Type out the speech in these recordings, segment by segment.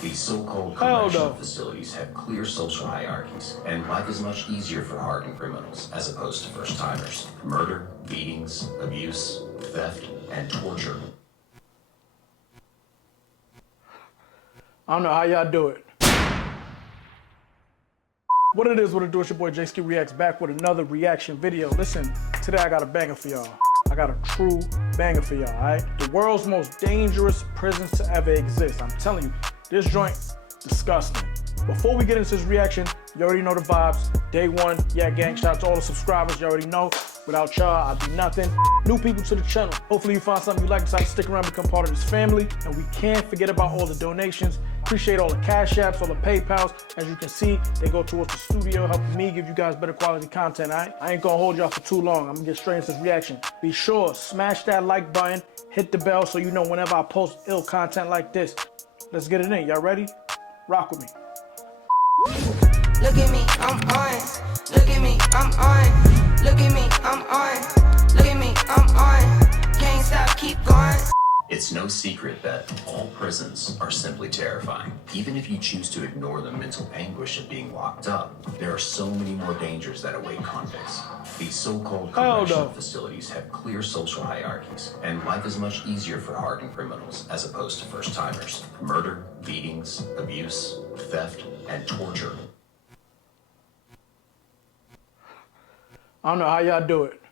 These so-called Hell correctional no. facilities have clear social hierarchies, and life is much easier for hardened criminals as opposed to first-timers. Murder, beatings, abuse, theft, and torture. I don't know how y'all do it. What it is, what it do, it's your boy J-Ski Reacts back with another reaction video. Listen, today I got a banger for y'all. I got a true banger for y'all, alright? The world's most dangerous prisons to ever exist. I'm telling you, this joint, disgusting. Before we get into this reaction, you already know the vibes. Day one, yeah, gang, shout out to all the subscribers, you already know. Without y'all, I'd be nothing. New people to the channel. Hopefully you find something you like, decide to stick around, become part of this family. And we can't forget about all the donations. Appreciate all the Cash Apps, all the PayPals. As you can see, they go towards the studio, helping me give you guys better quality content, all right? I ain't gonna hold y'all for too long. I'm gonna get straight into this reaction. Be sure, smash that like button, hit the bell so you know whenever I post ill content like this. Let's get it in. Y'all ready? Rock with me. Look at me, I'm on. Look at me, I'm on. Look at me, I'm on. Look at me, I'm on. Can't stop, keep going. It's no secret that all prisons are simply terrifying. Even if you choose to ignore the mental anguish of being locked up, there are so many more dangers that await convicts. These so-called correctional facilities have clear social hierarchies, and life is much easier for hardened criminals as opposed to first-timers. Murder, beatings, abuse, theft, and torture. I don't know how y'all do it.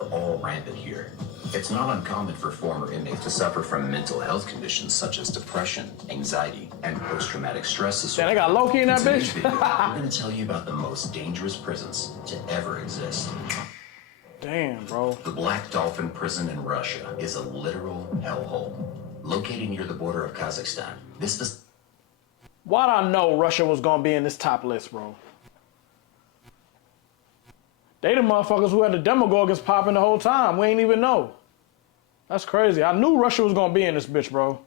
All rampant here. It's not uncommon for former inmates to suffer from mental health conditions such as depression, anxiety, and post-traumatic stress disorder. Damn, they got Loki in that Today's bitch? video, we're going to tell you about the most dangerous prisons to ever exist. Damn, bro. The Black Dolphin prison in Russia is a literal hellhole. Located near the border of Kazakhstan, this is... Why'd I know Russia was gonna be in this top list, bro? They the motherfuckers who had the Demogorgons popping the whole time. We ain't even know. That's crazy. I knew Russia was gonna be in this bitch, bro.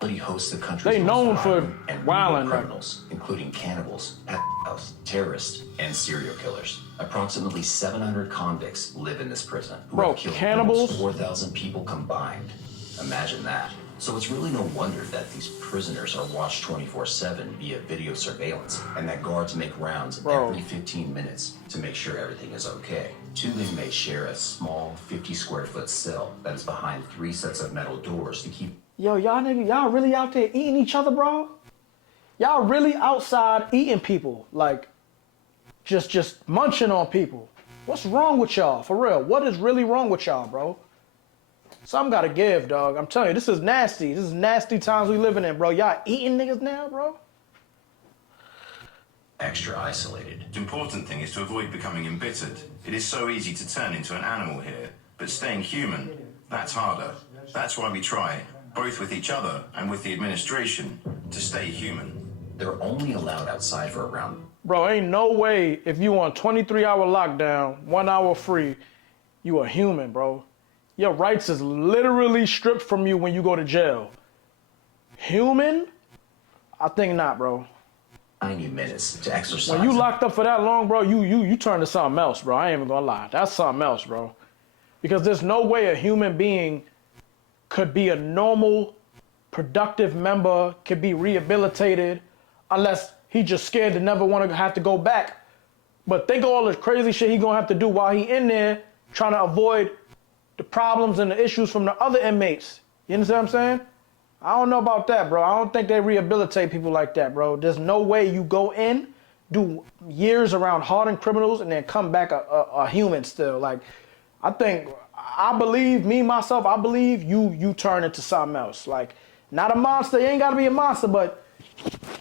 He hosts the country's They known most for violent and wilding, brutal criminals, including cannibals, pedophiles, terrorists, and serial killers. Approximately 700 convicts live in this prison, who Bro, have killed cannibals? almost 4,000 people combined. Imagine that. So it's really no wonder that these prisoners are watched 24/7 via video surveillance, and that guards make rounds every 15 minutes to make sure everything is okay. Two inmates share a small 50-square-foot cell that is behind 3 sets of metal doors to keep... Yo, y'all niggas, y'all really out there eating each other, bro? Y'all really outside eating people, like just munching on people. What's wrong with y'all, for real? What is really wrong with y'all, bro? Something gotta give, dog. I'm telling you, this is nasty. This is nasty times we living in, bro. Y'all eating niggas now, bro? Extra isolated. The important thing is to avoid becoming embittered. It is so easy to turn into an animal here, but staying human, that's harder. That's why we try, both with each other and with the administration, to stay human. They're only allowed outside for around... Bro, ain't no way if you on 23-hour lockdown, 1 hour free, you a human, bro. Your rights is literally stripped from you when you go to jail. Human? I think not, bro. 90 minutes to exercise. When you locked up for that long, bro, you turn to something else, bro. I ain't even gonna lie. That's something else, bro. Because there's no way a human being could be a normal, productive member, could be rehabilitated, unless he just scared to never want to have to go back. But think of all the crazy shit he gonna have to do while he in there trying to avoid the problems and the issues from the other inmates. You understand what I'm saying? I don't know about that, bro. I don't think they rehabilitate people like that, bro. There's no way you go in, do years around hardened criminals, and then come back a human still. Like, I believe you turn into something else. Like, not a monster. You ain't gotta be a monster, but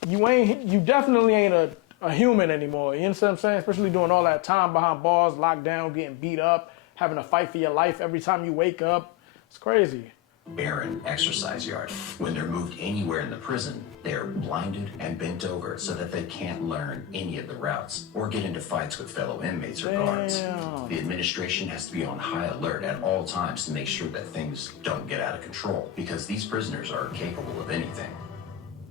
you definitely ain't a human anymore. You understand what I'm saying? Especially doing all that time behind bars, locked down, getting beat up, having to fight for your life every time you wake up. It's crazy. Barren exercise yard. When they're moved anywhere in the prison, they are blinded and bent over so that they can't learn any of the routes or get into fights with fellow inmates or guards. The administration has to be on high alert at all times to make sure that things don't get out of control, because these prisoners are capable of anything.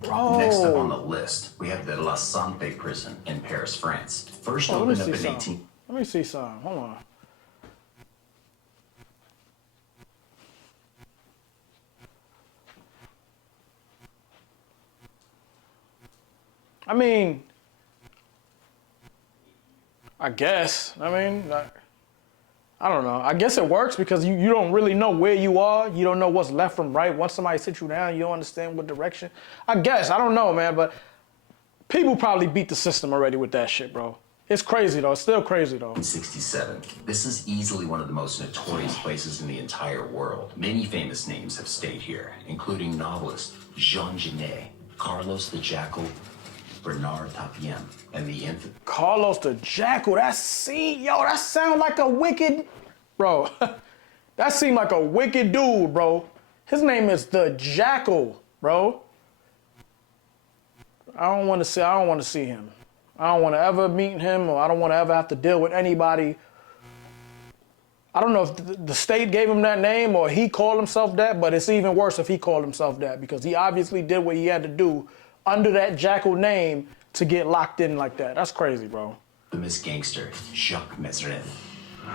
Bro. Next up on the list, we have the La Santé prison in Paris, France. First opened up in 18... Let me see something. Hold on. I mean, I guess. I don't know. I guess it works because you don't really know where you are. You don't know what's left from right. Once somebody sits you down, you don't understand what direction. I guess. I don't know, man. But people probably beat the system already with that shit, bro. It's crazy, though. It's still crazy, though. 1967. This is easily one of the most notorious places in the entire world. Many famous names have stayed here, including novelist Jean Genet, Carlos the Jackal, Bernard Tapien, and the infant Carlos the Jackal. That sound like a wicked, bro. That seemed like a wicked dude, bro. His name is the Jackal, bro. I don't want to see him. I don't want to ever meet him, or I don't want to ever have to deal with anybody. I don't know if the state gave him that name or he called himself that, but it's even worse if he called himself that because he obviously did what he had to do under that Jackal name to get locked in like that. That's crazy, bro. famous gangster Jacques Mesrin.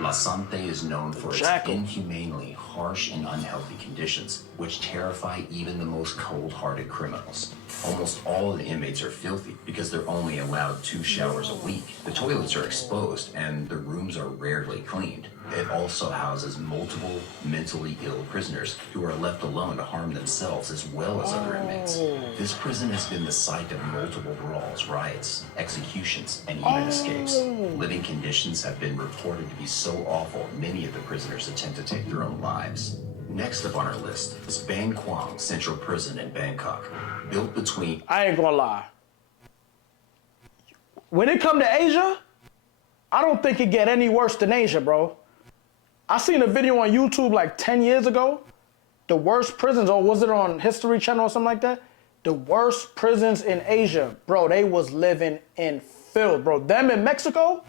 La Sante is known for its Jackal. inhumanely harsh and unhealthy conditions, which terrify even the most cold-hearted criminals. Almost all of the inmates are filthy because they're only allowed 2 showers a week. The toilets are exposed and the rooms are rarely cleaned. It also houses multiple mentally ill prisoners who are left alone to harm themselves as well as other inmates. This prison has been the site of multiple brawls, riots, executions, and even escapes. Living conditions have been reported to be so awful, many of the prisoners attempt to take their own lives. Next up on our list is Bang Kwang Central Prison in Bangkok. Built between... I ain't gonna lie. When it come to Asia, I don't think it get any worse than Asia, bro. I seen a video on YouTube like 10 years ago. The worst prisons, or was it on History Channel or something like that? The worst prisons in Asia, bro, they was living in filth, bro. Them in Mexico,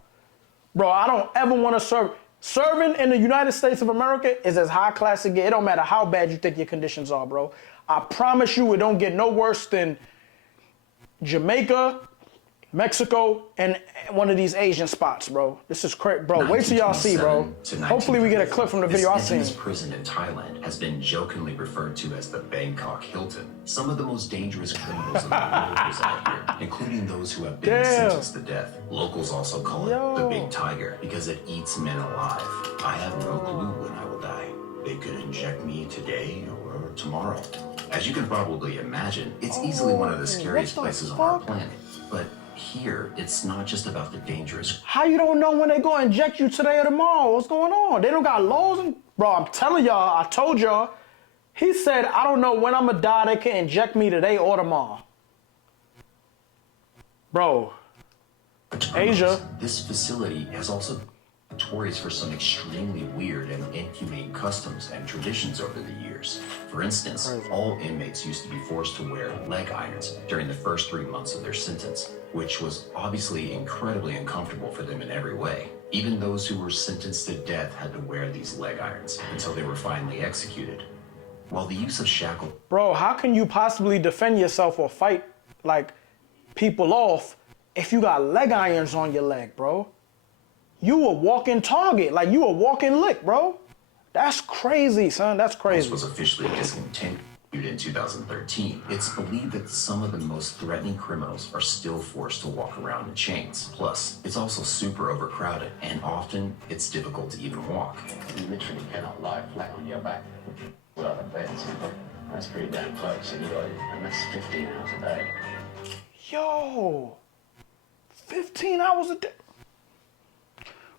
bro, I don't ever want to serve. Serving in the United States of America is as high class as it get. It don't matter how bad you think your conditions are, bro. I promise you it don't get no worse than Jamaica, Mexico, and one of these Asian spots, bro. This is crazy, bro. Wait till y'all see, bro. Hopefully we get a clip from the video I seen. This prison in Thailand has been jokingly referred to as the Bangkok Hilton. Some of the most dangerous criminals in the world reside here, including those who have been sentenced to death. Locals also call it the Big Tiger because it eats men alive. I have no clue when I will die. They could inject me today or tomorrow. As you can probably imagine, it's easily one of the scariest places on our planet. But here, it's not just about the dangerous. How you don't know when they gonna inject you today or tomorrow? What's going on? They don't got laws and bro, I'm telling y'all, I told y'all. He said, I don't know when I'm gonna die, they can inject me today or tomorrow. Bro, Asia. This facility has also notorious for some extremely weird and inhumane customs and traditions over the years. For instance, all inmates used to be forced to wear leg irons during the first 3 months of their sentence, which was obviously incredibly uncomfortable for them in every way. Even those who were sentenced to death had to wear these leg irons until they were finally executed. While the use of shackles... Bro, how can you possibly defend yourself or fight, like, people off if you got leg irons on your leg, bro? You a walking target, like you a walking lick, bro. That's crazy, son. That's crazy. This was officially discontinued in 2013. It's believed that some of the most threatening criminals are still forced to walk around in chains. Plus, it's also super overcrowded, and often it's difficult to even walk. You literally cannot lie flat on your back without a bed. That's pretty damn close, and that's 15 hours a day. Yo, 15 hours a day.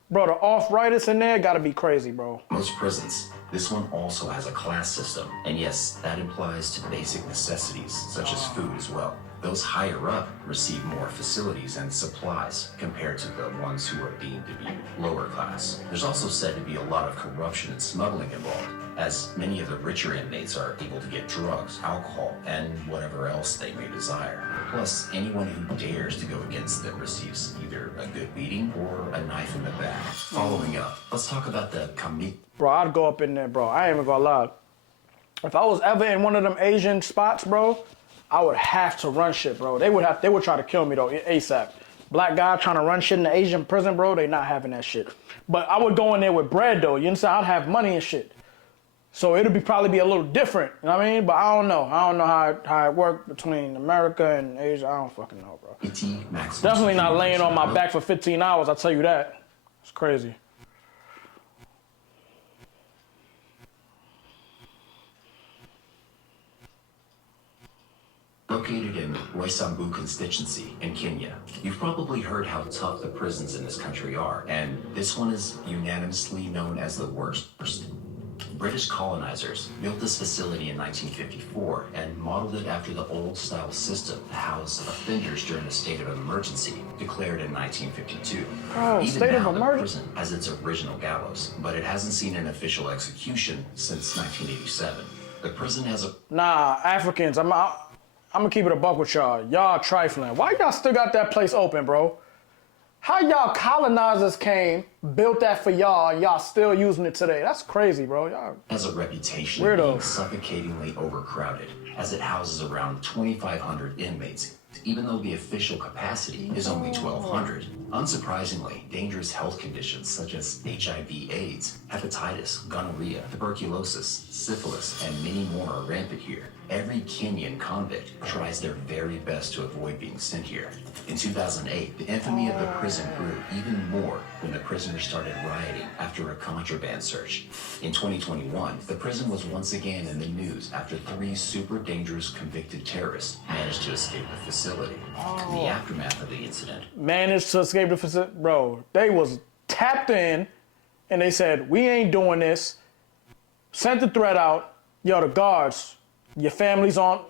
Bro, the arthritis in there gotta be crazy, bro. Most prisons, this one also has a class system. And yes, that implies to basic necessities, such as food as well. Those higher up receive more facilities and supplies compared to the ones who are deemed to be lower class. There's also said to be a lot of corruption and smuggling involved, as many of the richer inmates are able to get drugs, alcohol, and whatever else they may desire. Plus, anyone who dares to go against them receives either a good beating or a knife in the back. Following up, let's talk about the Kamik. Bro, I'd go up in there, bro. I ain't even gonna lie. If I was ever in one of them Asian spots, bro, I would have to run shit, bro. They would try to kill me though, ASAP. Black guy trying to run shit in the Asian prison, bro, they not having that shit. But I would go in there with bread though, you understand? I'd have money and shit. So it'll probably be a little different, you know what I mean? But I don't know. I don't know how it worked between America and Asia. I don't fucking know, bro. Definitely not laying on my back for 15 hours, I'll tell you that. It's crazy. Located in Roysambu constituency in Kenya, you've probably heard how tough the prisons in this country are, and this one is unanimously known as the worst. British colonizers built this facility in 1954 and modeled it after the old-style system to house offenders during a state of emergency declared in 1952. Oh, Even state now, of the emergency. prison has its original gallows, but it hasn't seen an official execution since 1987. The prison has a Nah, Africans, I'm gonna keep it a buck with y'all. Y'all trifling. Why y'all still got that place open, bro? How y'all colonizers came, built that for y'all, and y'all still using it today? That's crazy, bro. Y'all has a reputation Weirdos. of being suffocatingly overcrowded, as it houses around 2,500 inmates, even though the official capacity is only 1,200. Unsurprisingly, dangerous health conditions such as HIV/AIDS, hepatitis, gonorrhea, tuberculosis, syphilis, and many more are rampant here. Every Kenyan convict tries their very best to avoid being sent here. In 2008, the infamy of the prison grew even more when the prisoners started rioting after a contraband search. In 2021, the prison was once again in the news after 3 super dangerous convicted terrorists managed to escape the facility. In the aftermath of the incident, managed to escape the facility. Bro, they was tapped in, and they said, we ain't doing this. Sent the threat out. Yo, the guards, your family's on,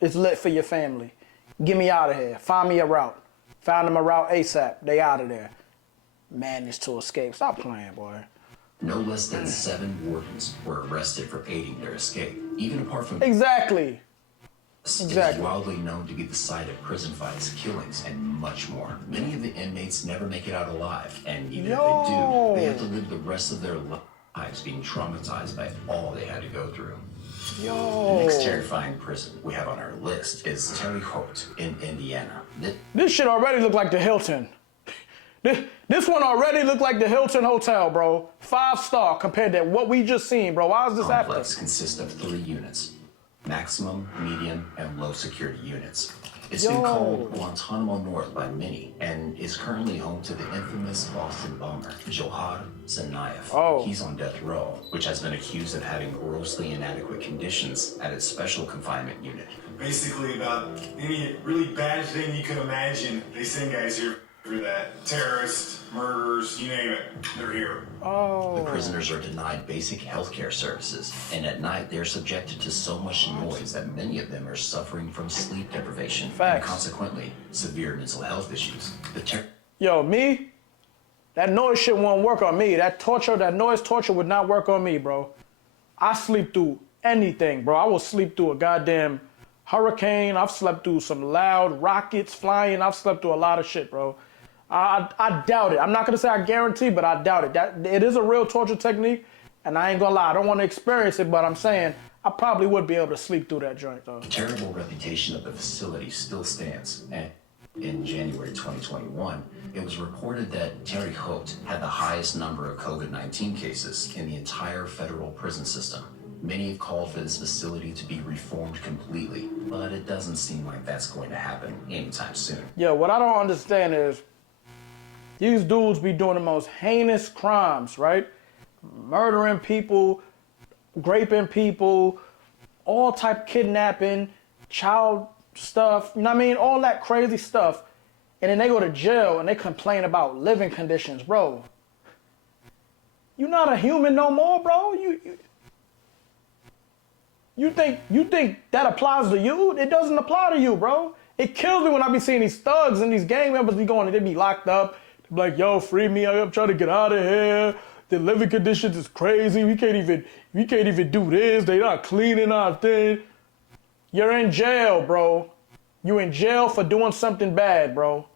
it's lit for your family. Get me out of here. Find me a route. Found them a route ASAP. They out of there. Managed to escape. Stop playing, boy. no less than 7 wardens were arrested for aiding their escape. Even apart from Exactly. It is wildly known to be the site of prison fights, killings, and much more. Many of the inmates never make it out alive, and even if they do, they have to live the rest of their lives being traumatized by all they had to go through. The next terrifying prison we have on our list is Terre Haute in Indiana. This shit already look like the Hilton. This one already looked like the Hilton Hotel, bro. 5-star compared to what we just seen, bro. Why is this happening? Complex consists of 3 units. Maximum, medium, and low security units. It's been called Guantanamo North by many and is currently home to the infamous Boston bomber, Johar Tsarnaev. He's on death row, which has been accused of having grossly inadequate conditions at its special confinement unit. Basically about any really bad thing you can imagine, they send guys here for that. Terrorists, murders, you name it, they're here. The prisoners are denied basic healthcare services, and at night they're subjected to so much noise that many of them are suffering from sleep deprivation and consequently severe mental health issues. Yo, me? That noise shit won't work on me. That noise torture would not work on me, bro. I sleep through anything, bro. I will sleep through a goddamn hurricane. I've slept through some loud rockets flying. I've slept through a lot of shit, bro. I doubt it. I'm not gonna say I guarantee, but I doubt it. That it is a real torture technique, and I ain't gonna lie. I don't want to experience it, but I'm saying I probably would be able to sleep through that joint, though. The terrible reputation of the facility still stands, and in January 2021, it was reported that Terre Haute had the highest number of COVID-19 cases in the entire federal prison system. Many have called for this facility to be reformed completely, but it doesn't seem like that's going to happen anytime soon. Yeah, what I don't understand is these dudes be doing the most heinous crimes, right? Murdering people, raping people, all type kidnapping, child stuff, you know what I mean? All that crazy stuff. And then they go to jail and they complain about living conditions, bro. You're not a human no more, bro. You think that applies to you? It doesn't apply to you, bro. It kills me when I be seeing these thugs and these gang members be going and they be locked up. They be like, yo, free me, I'm trying to get out of here. The living conditions is crazy. We can't even do this. They not cleaning our thing. You're in jail, bro. You in jail for doing something bad, bro.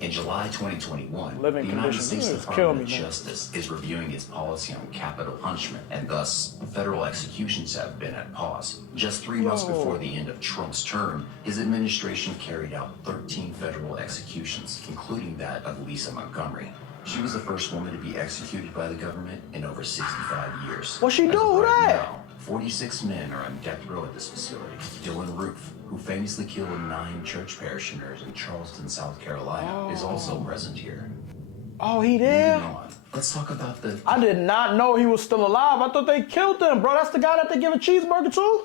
In July 2021, Living the United conditions. States Department of Justice is reviewing its policy on capital punishment, and thus federal executions have been at pause. Just 3 months before the end of Trump's term, his administration carried out 13 federal executions, including that of Lisa Montgomery. She was the first woman to be executed by the government in over 65 years. What she As do? of Who right that? now, 46 men are on death row at this facility. Dylan Roof, who famously killed 9 church parishioners in Charleston, South Carolina, is also present here. Oh, he there? Moving on, let's talk about the... I did not know he was still alive. I thought they killed him, bro. That's the guy that they give a cheeseburger to?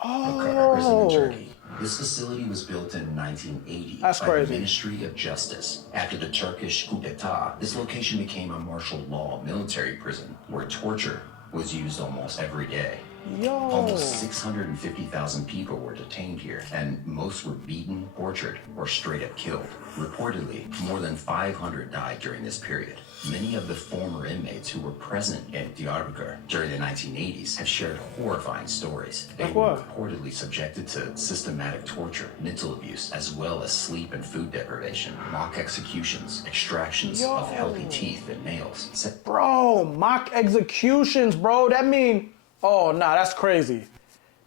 prison in Oh. Turkey. This facility was built in 1980 That's by crazy. the Ministry of Justice. After the Turkish coup d'etat, this location became a martial law military prison where torture was used almost every day. Yo. Almost 650,000 people were detained here, and most were beaten, tortured, or straight up killed. Reportedly, more than 500 died during this period. Many of the former inmates who were present in Diyarbakir during the 1980s have shared horrifying stories. They Like were what? reportedly subjected to systematic torture, mental abuse, as well as sleep and food deprivation, mock executions, extractions of healthy teeth and nails. Bro, mock executions, bro. That mean, oh, nah, that's crazy.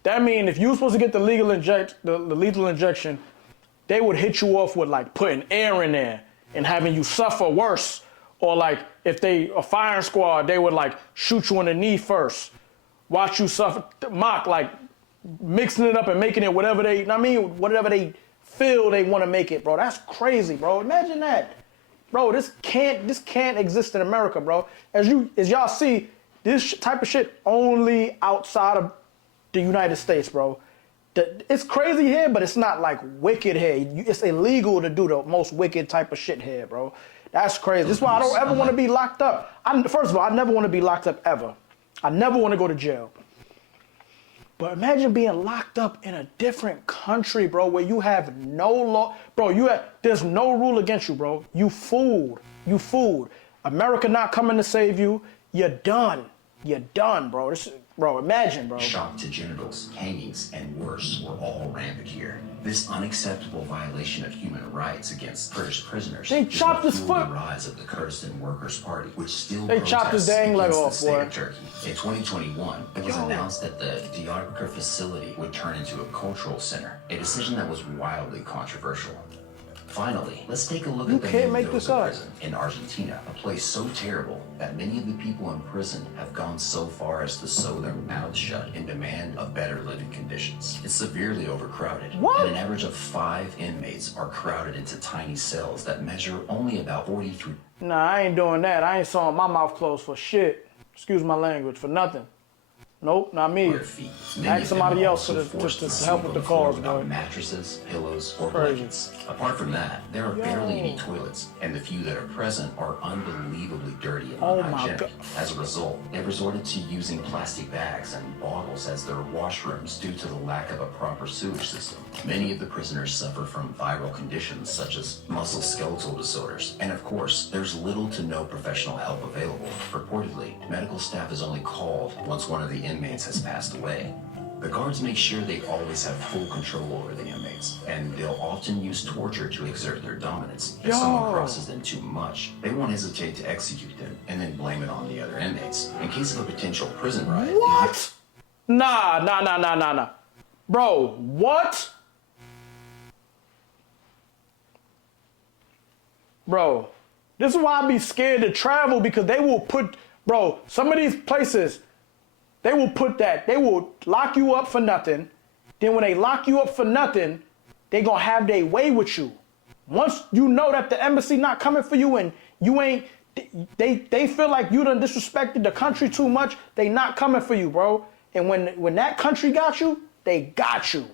That mean if you were supposed to get the lethal injection, they would hit you off with like putting air in there and having you suffer worse. Or like if they a firing squad, they would like shoot you in the knee first, watch you suffer, mock like mixing it up and making it whatever they, whatever they feel they want to make it, bro. That's crazy, bro. Imagine that, bro. This can't exist in America, bro. As y'all see, this type of shit only outside of the United States, bro. It's crazy here, but it's not like wicked here. It's illegal to do the most wicked type of shit here, bro. That's crazy. This is why I don't ever want to be locked up. First of all, I never want to be locked up ever. I never want to go to jail. But imagine being locked up in a different country, bro, where you have no law. Bro, there's no rule against you, bro. You fooled. You fooled. America not coming to save you. You're done. You're done, bro. Bro, imagine, bro. Shock to genitals, hangings, and worse were all rampant here. This unacceptable violation of human rights against Kurdish prisoners They is chopped what his fueled foot. the rise of the Kurdistan Workers' Party, which still They chopped his dang leg against off, the state boy. of Turkey. In 2021, it was announced that the Diyarbakir facility would turn into a cultural center, a decision that was wildly controversial. Finally, let's take a look at the can't make this Mendoza up. prison in Argentina, a place so terrible that many of the people in prison have gone so far as to sew their mouths shut in demand of better living conditions. It's severely overcrowded, What? and an average of 5 inmates are crowded into tiny cells that measure only about 43. Nah, I ain't doing that. I ain't sewing my mouth closed for shit. Excuse my language, for nothing. Nope, not me. Feet. Many Ask of somebody them are else also to forced just help with the sleep on cause, floor without boy. mattresses, pillows, or Crazy. blankets. Apart from that, there are barely any toilets, and the few that are present are unbelievably dirty and Oh my unhygienic. God. As a result, they resorted to using plastic bags and bottles as their washrooms due to the lack of a proper sewage system. Many of the prisoners suffer from viral conditions such as musculoskeletal disorders, and of course, there's little to no professional help available. Reportedly, medical staff is only called once one of the inmates has passed away. The guards make sure they always have full control over the inmates, and they'll often use torture to exert their dominance. If someone crosses them too much, they won't hesitate to execute them and then blame it on the other inmates. In case of a potential prison riot, What? Nah. Bro, what? Bro, this is why I be scared to travel, because they will put, bro, some of these places, they will lock you up for nothing. Then when they lock you up for nothing, they gonna have their way with you. Once you know that the embassy not coming for you and you ain't, they feel like you done disrespected the country too much, they not coming for you, bro. And when that country got you, they got you.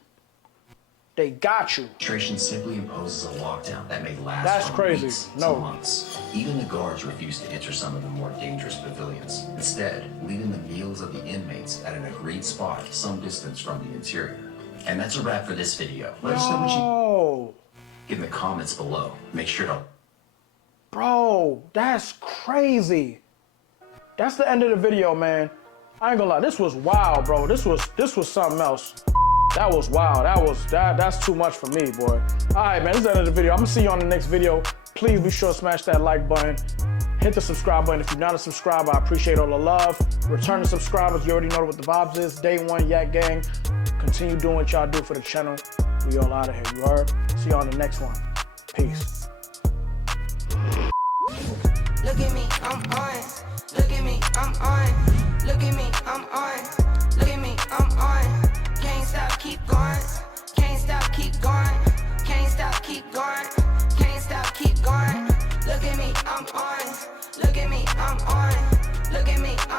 They got you. administration simply imposes a lockdown that may last That's from crazy. weeks No. to months. Even the guards refuse to enter some of the more dangerous pavilions, instead leaving the meals of the inmates at an agreed spot some distance from the interior. And that's a wrap for this video. Let us know what you Oh, in the comments below. Make sure to bro, that's crazy. That's the end of the video, man. I ain't gonna lie, this was wild, bro. This was something else. That was wild. That's too much for me, boy. All right, man, this is the end of the video. I'm gonna see you on the next video. Please be sure to smash that like button. Hit the subscribe button. If you're not a subscriber, I appreciate all the love. Return to subscribers, you already know what the vibes is. Day one, Yak Gang. Continue doing what y'all do for the channel. We all out of here, you heard? See you on the next one. Peace. Look at me, I'm on. Look at me, I'm on. Look at me, I'm on. Look at me, I'm on. Can't stop, keep going. Can't stop, keep going. Can't stop, keep going. Can't stop, keep going. Look at me, I'm on. Look at me, I'm on. Look at me, I'm